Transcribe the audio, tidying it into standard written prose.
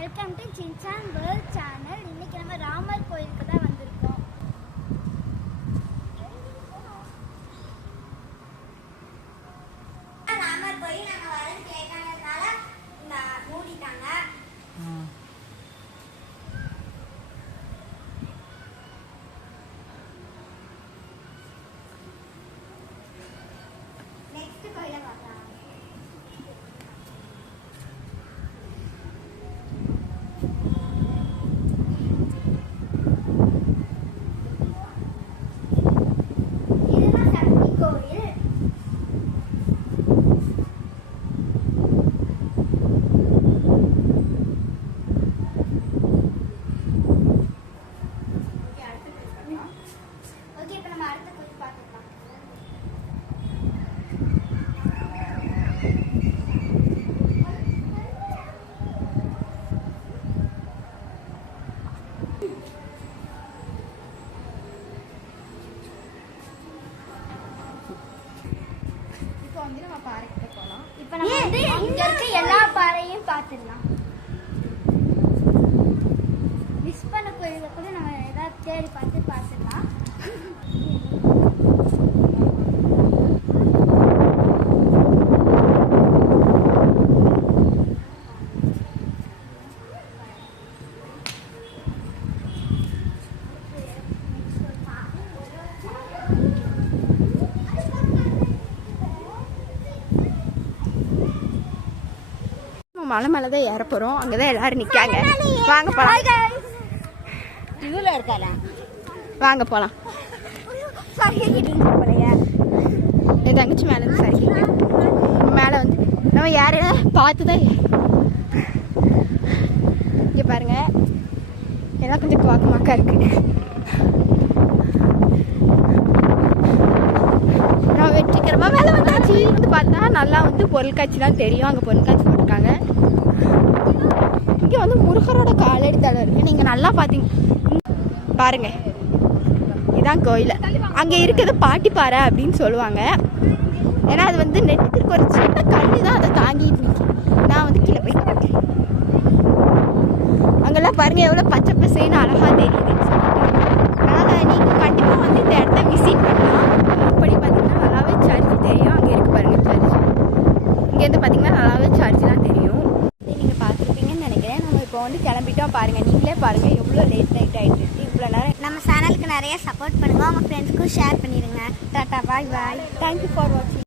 Welcome to Shinchan world channel. இன்னைக்கு நம்ம ராமர் கோயிலுக்கு தான் வந்திருக்கோம். ராமர் கோயில் நாங்க வரது கேட்டாங்கனால மூடிட்டாங்க. நெக்ஸ்ட் கோயில பார்க்கலாம். இப்போ நம்ம வந்து இங்க இருக்க எல்லா பாறையும் பார்த்துடலாம். மிஸ் பண்ண கோயில கூட நம்ம ஏதாவது தேடி பார்த்துடலாம். மலை மேலே தான் ஏற போகிறோம். அங்கே தான் எல்லாரும் நிற்காங்க. வாங்க போகலாம். இதில் இருக்கால வாங்க போகலாம். என் தங்கச்சி மேலே இருந்து சரிங்க. மேலே வந்து நம்ம யாரையும் பார்த்து தான் இங்கே பாருங்க எல்லாம் கொஞ்சம் குவாக்கமாக்கா இருக்கு. நான் வெற்றிகரமாக மேலே வந்தாச்சு. வந்து பார்த்தா நல்லா வந்து பொருட்காட்சிலாம் தெரியும். அங்கே பொருட்காட்சி போட்டிருக்காங்க. இங்கே வந்து முருகரோட காலடி தலை இருக்கு. நீங்கள் நல்லா பார்த்தீங்க பாருங்க. இதுதான் கோயில். அங்கே இருக்கிறது பாட்டிப்பாறை அப்படின்னு சொல்லுவாங்க. ஏன்னா அது வந்து நெட்டுக்கு ஒரு சின்ன கண்ணு தான் அதை தாங்கிட்டு நிற்கும். நான் வந்து கீழே போய் பார்த்தேன். அங்கெல்லாம் பாருங்க எவ்வளோ பச்சை பசேன்னு அழகாக தெரியுதுன்னு சொல்லிட்டு. அதனால் நீங்கள் கண்டிப்பாக வந்து இந்த இடத்த விசிட் பண்ணலாம். அப்படி பார்த்தீங்கன்னா நல்லாவே சர்ச்சு தெரியும். அங்கே இருக்கு பாருங்க சர்ச். இங்கேருந்து பார்த்தீங்கன்னா நல்லாவே சர்ச் தான் தெரியும். நீங்கள் பார்த்துருப்பீங்கன்னு நினைக்கிறேன். நம்ம இப்போ வந்து கிளம்பிட்டோம். பாருங்கள் நீங்களே பாருங்கள் எவ்வளோ லேட் நைட் ஆகிட்டு இருக்கு. இவ்வளோ நேரம் நம்ம சேனலுக்கு நிறைய சப்போர்ட் பண்ணுங்க. உங்கள் ஃப்ரெண்ட்ஸ்க்கும் ஷேர் பண்ணிடுங்க. Tata bye bye. Thank you for வாட்சிங்.